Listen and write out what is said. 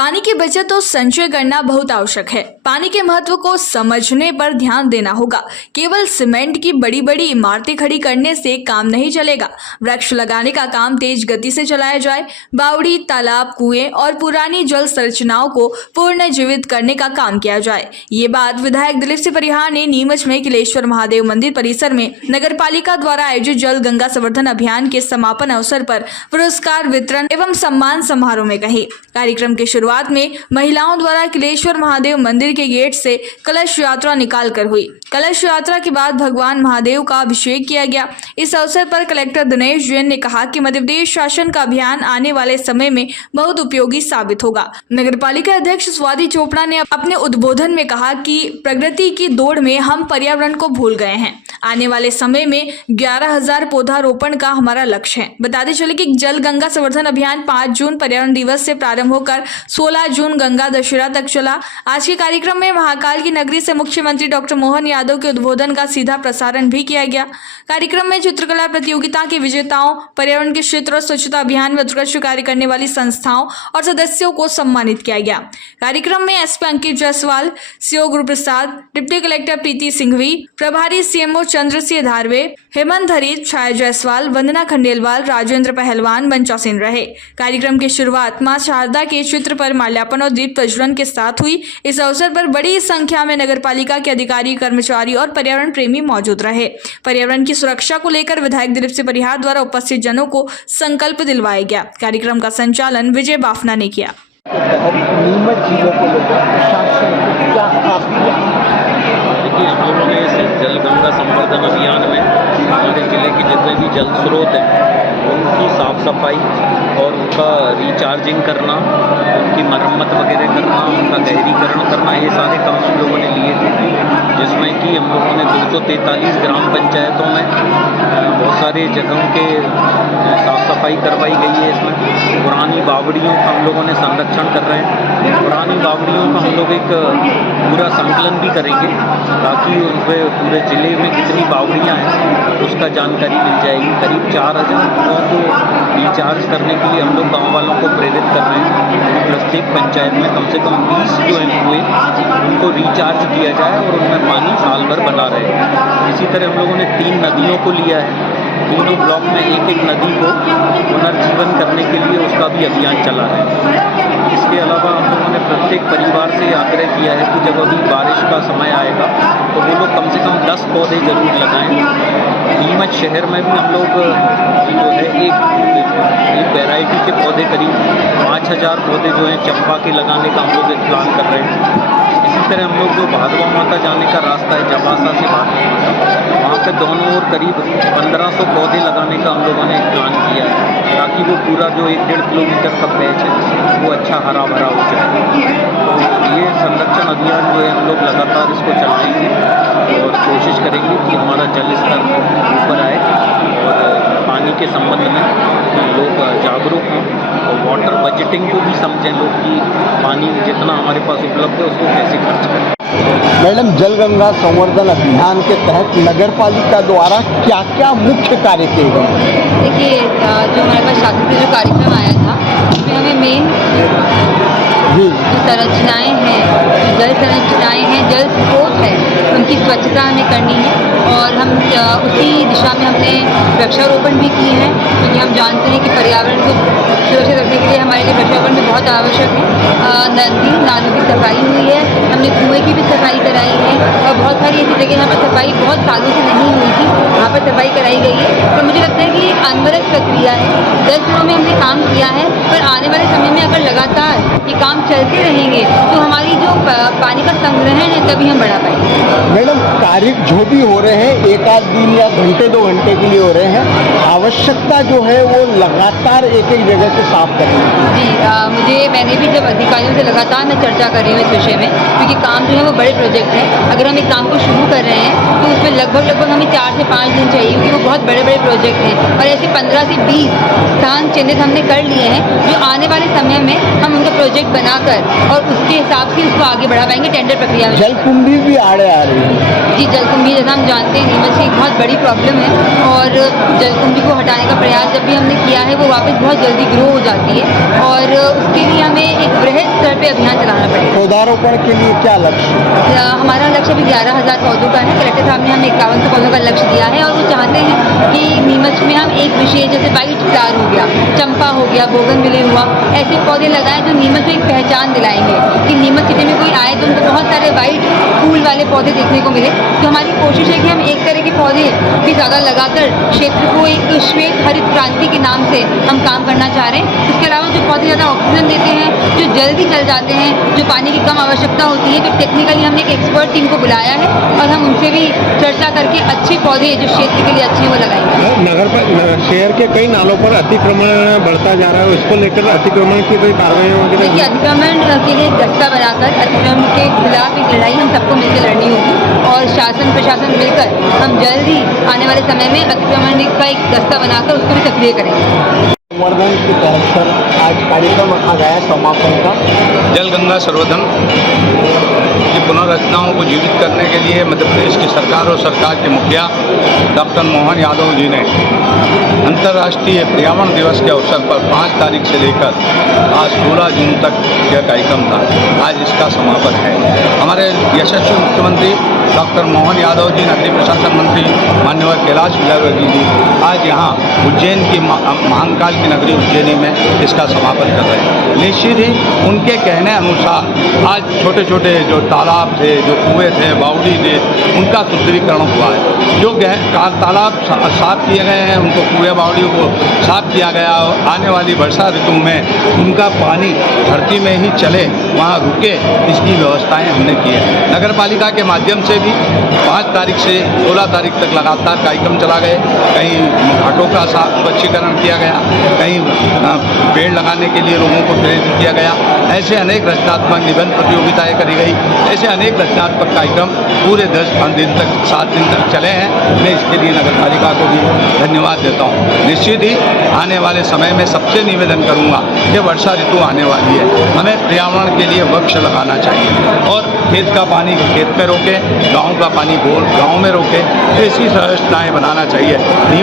पानी की बचत और संचय करना बहुत आवश्यक है। पानी के महत्व को समझने पर ध्यान देना होगा। केवल सीमेंट की बड़ी बड़ी इमारतें खड़ी करने से काम नहीं चलेगा। वृक्ष लगाने का काम तेज गति से चलाया जाए। बावड़ी, तालाब, कुएं और पुरानी जल संरचनाओं को पुनर्जीवित करने का काम किया जाए। ये बात विधायक दिलीप सिंह परिहार ने नीमच में किलेश्वर महादेव मंदिर परिसर में नगर पालिका द्वारा आयोजित जल गंगा संवर्धन अभियान के समापन अवसर पर पुरस्कार वितरण एवं सम्मान समारोह में कही। कार्यक्रम के शुरुआत में महिलाओं द्वारा किलेश्वर महादेव मंदिर के गेट से कलश यात्रा निकाल कर हुई। कलश यात्रा के बाद भगवान महादेव का अभिषेक किया गया। इस अवसर पर कलेक्टर दिनेश जैन ने कहा कि मध्य प्रदेश शासन का अभियान आने वाले समय में बहुत उपयोगी साबित होगा। नगर पालिका अध्यक्ष स्वाति चोपड़ा ने अपने उद्बोधन में कहा कि प्रकृति की दौड़ में हम पर्यावरण को भूल गए हैं। आने वाले समय में 11,000 पौधारोपण का हमारा लक्ष्य है। बताते चले कि जल गंगा संवर्धन अभियान 5 जून पर्यावरण दिवस से प्रारंभ होकर 16 जून गंगा दशहरा तक चला। आज के कार्यक्रम में महाकाल की नगरी से मुख्यमंत्री डॉक्टर मोहन यादव के उद्बोधन का सीधा प्रसारण भी किया गया। कार्यक्रम में चित्रकला प्रतियोगिता के विजेताओं, पर्यावरण के क्षेत्र और स्वच्छता अभियान में उत्कृष्ट कार्य करने वाली संस्थाओं और सदस्यों को सम्मानित किया गया। कार्यक्रम में SP Ankit Jaiswal, CO Guruprasad, deputy collector Preeti Singhvi, प्रभारी सीएमओ चंद्रसिंह धारवे, हेमंत हरीत, छाया जायसवाल, वंदना खंडेलवाल, राजेंद्र पहलवान मंचासीन रहे। कार्यक्रम की शुरुआत मां शारदा के चित्र पर माल्यार्पण और दीप प्रज्वलन के साथ हुई। इस अवसर पर बड़ी संख्या में नगर पालिका के अधिकारी, कर्मचारी और पर्यावरण प्रेमी मौजूद रहे। पर्यावरण की सुरक्षा को लेकर विधायक दिलीप सिंह परिहार द्वारा उपस्थित जनों को संकल्प दिलवाया गया। कार्यक्रम का संचालन विजय बाफना ने किया। देखिए, हम लोगों ने इस जल गंगा संवर्धन अभियान में हमारे जिले के जितने भी जल स्रोत हैं उनकी साफ सफाई और उनका रिचार्जिंग करना, उनकी मरम्मत वगैरह करना, उनका गहरीकरण करना, ये सारे काम हम लोगों ने लिए थे। जिसमें कि हम लोगों ने 243 ग्राम पंचायतों में बहुत सारे जगहों के साफ सफाई करवाई गई है। इसमें पुरानी बावड़ियों का हम लोगों ने संरक्षण कर रहे हैं। पुरानी बावड़ियों का हम लोग एक पूरा संकलन भी करेंगे ताकि उन पर पूरे ज़िले में कितनी बावड़ियाँ हैं उसका जानकारी मिल जाएगी। करीब 4,000 को रिचार्ज करने के लिए हम लोग गाँव वालों को प्रेरित कर रहे हैं। प्रत्येक पंचायत में कम से कम 20 जो हुए उनको रिचार्ज किया जाए और उनमें पानी साल भर बना रहे। इसी तरह हम लोगों ने 3 नदियों को लिया है। तीनों ब्लॉक में एक नदी को पुनर्जीवन करने के लिए उसका भी अभियान चला रहे हैं। इसके अलावा हम लोगों ने प्रत्येक परिवार से आग्रह किया है कि जब अभी बारिश का समय आएगा तो वो लोग कम से कम 10 पौधे ज़रूर लगाएं। नीमच शहर में भी हम लोग जो है एक वैरायटी के पौधे करीब 5,000 पौधे जो हैं चंपा के लगाने का हम लोग एक प्लान कर रहे हैं। इसी तरह हम लोग जो भादवा माता जाने का रास्ता है जबासा से वहाँ पर दोनों ओर करीब 1,500 पौधे लगाने का हम लोगों ने एक प्लान किया है ताकि वो पूरा जो 1-1.5 किलोमीटर का पैच है वो अच्छा हरा भरा हो जाए। तो ये संरक्षण अभियान जो है हम लोग लगातार इसको चलाएंगे और कोशिश करेंगे कि हमारा जल स्तर ऊपर आए और पानी के संबंध में लोग जागरूक हों और वाटर बजटिंग को भी समझें लोग कि पानी जितना हमारे पास उपलब्ध है उसको कैसे खर्च करें। मैडम, जल गंगा संवर्धन अभियान के तहत नगर पालिका द्वारा क्या क्या मुख्य कार्य किए गए? देखिए, जो हमारे पास शासन से जो कार्यक्रम आया था उसमें हमें मेन जो संरचनाएँ हैं, जो जल संरचनाएँ हैं, जल स्रोत है, उनकी स्वच्छता हमें करनी है और हम उसी दिशा में हमने वृक्षारोपण भी किए हैं क्योंकि हम जानते हैं कि पर्यावरण को सुरक्षित रखने के लिए हमारे लिए वृक्षारोपण भी बहुत आवश्यक है। नदी नालों की सफाई हुई है, हमने कुएँ की भी सफाई कराई है और बहुत सारी ऐसी जगह यहाँ पर सफाई बहुत सालों से नहीं हुई थी, वहाँ पर सफाई कराई गई है। तो मुझे लगता है कि एक अनवरत प्रक्रिया है। 10 दिनों में हमने काम किया है, पर आने वाले समय में अगर लगातार ये काम चलते रहेंगे तो हमारी जो पानी का संग्रहण है तभी हम बढ़ा पाएंगे। मैडम, कार्य जो भी हो रहे हैं 1-8 दिन या घंटे 2 घंटे के लिए हो रहे हैं, आवश्यकता जो है वो लगातार एक जगह से साफ करनी है। जी, मैंने भी जब अधिकारियों से लगातार मैं चर्चा कर रही हूँ इस विषय में क्योंकि काम जो है वो बड़े प्रोजेक्ट हैं। अगर हम एक काम को शुरू कर रहे हैं तो उसमें लगभग हमें 4 से 5 दिन चाहिए क्योंकि वो बहुत बड़े बड़े प्रोजेक्ट हैं और ऐसे 15 से 20 स्थान चिन्हित हमने कर लिए हैं जो आने वाले समय में हम उनका प्रोजेक्ट बनाकर और उसके हिसाब से उसको आगे बढ़ा पाएंगे टेंडर प्रक्रिया में। जलकुंभी भी आड़े आ रही है। जी, जलकुंभी जैसा हम जानते हैं नीमच की एक बहुत बड़ी प्रॉब्लम है और जलकुंभी को हटाने का प्रयास जब भी हमने किया है वो वापस बहुत जल्दी ग्रो हो जाती है और उसके लिए हमें एक बृहद स्तर पौधारोपण के लिए क्या लक्ष्य? हमारा लक्ष्य अभी 11,000 पौधों का है। कलेक्टर साहब ने हमें 5100 पौधों का लक्ष्य दिया है और वो चाहते हैं कि नीमच में हम एक विशेष जैसे वाइट फ्लावर हो गया, चंपा हो गया, बोगनविले हुआ, ऐसे पौधे लगाएं जो नीमच में एक पहचान दिलाएंगे कि नीमच सिटी में कोई आए तो उनको बहुत सारे वाइट फूल वाले पौधे देखने को मिले। तो हमारी कोशिश है कि हम एक तरह के पौधे भी ज़्यादा लगाकर क्षेत्र को एक श्वेत हरित क्रांति के नाम से हम काम करना चाह रहे हैं। इसके अलावा जो पौधे ज़्यादा ऑक्सीजन देते हैं, जो जल्दी जल जाते हैं, जो पानी की कम आवश्यकता होती है, तो टेक्निकली हमने एक एक्सपर्ट टीम को बुलाया है और हम उनसे भी चर्चा करके अच्छे पौधे जो क्षेत्र के लिए अच्छे हैं वो लगाएंगे। शहर के कई नालों पर अतिक्रमण बढ़ता जा रहा है, उसको लेकर अतिक्रमण की कोई कार्रवाई वगैरह? देखिए, अतिक्रमण के लिए दस्ता बनाकर अतिक्रमण के खिलाफ एक लड़ाई हम सबको मिलकर लड़नी होगी और शासन प्रशासन मिलकर हम जल्द ही आने वाले समय में अतिक्रमण का एक दस्ता बनाकर उसको भी सक्रिय करेंगे। संवर्धन की तरफ से आज कार्यक्रम रखा गया है समापन का। जल गंगा सर्वोधन की पुनर्रचनाओं को जीवित करने के लिए मध्य प्रदेश की सरकार और सरकार के मुखिया डॉक्टर मोहन यादव जी ने अंतर्राष्ट्रीय पर्यावरण दिवस के अवसर पर 5 तारीख से लेकर आज 16 जून तक यह कार्यक्रम था। आज इसका समापन है। हमारे यशस्वी मुख्यमंत्री डॉक्टर मोहन यादव जी, नगरीय प्रशासन मंत्री माननीय कैलाश विजयवर्गीय जी आज यहाँ उज्जैन की महाकाल की नगरी उज्जैनी में इसका समापन कर रहे हैं। निश्चित ही उनके कहने अनुसार आज छोटे छोटे जो तालाब थे, जो कुएं थे, बावड़ी थे, उनका सुदृढ़ीकरण हुआ है। जो तालाब साफ किए गए हैं, उनको कुएं बावड़ियों को साफ किया गया। आने वाली वर्षा ऋतु में उनका पानी धरती में ही चले, वहाँ रुके, इसकी व्यवस्थाएं हमने की है। नगर पालिका के माध्यम से भी 5 तारीख से 16 तारीख तक लगातार कार्यक्रम चला गए। कहीं घाटों का स्वच्छीकरण किया गया, कहीं पेड़ लगाने के लिए लोगों को प्रेरित किया गया। ऐसे अनेक रचनात्मक निबंध प्रतियोगिताएं करी गई। ऐसे अनेक रचनात्मक कार्यक्रम पूरे 10 दिन तक 7 दिन तक चले हैं। मैं इसके लिए नगर पालिका को भी धन्यवाद देता हूँ। निश्चित ही आने वाले समय में सबसे निवेदन करूँगा कि वर्षा ऋतु आने वाली है, हमें पर्यावरण के लिए वृक्ष लगाना चाहिए और खेत का पानी खेत में रोके, गाँव का पानी गाँव में रोके। ऐसी संरचनाएँ बनाना चाहिए।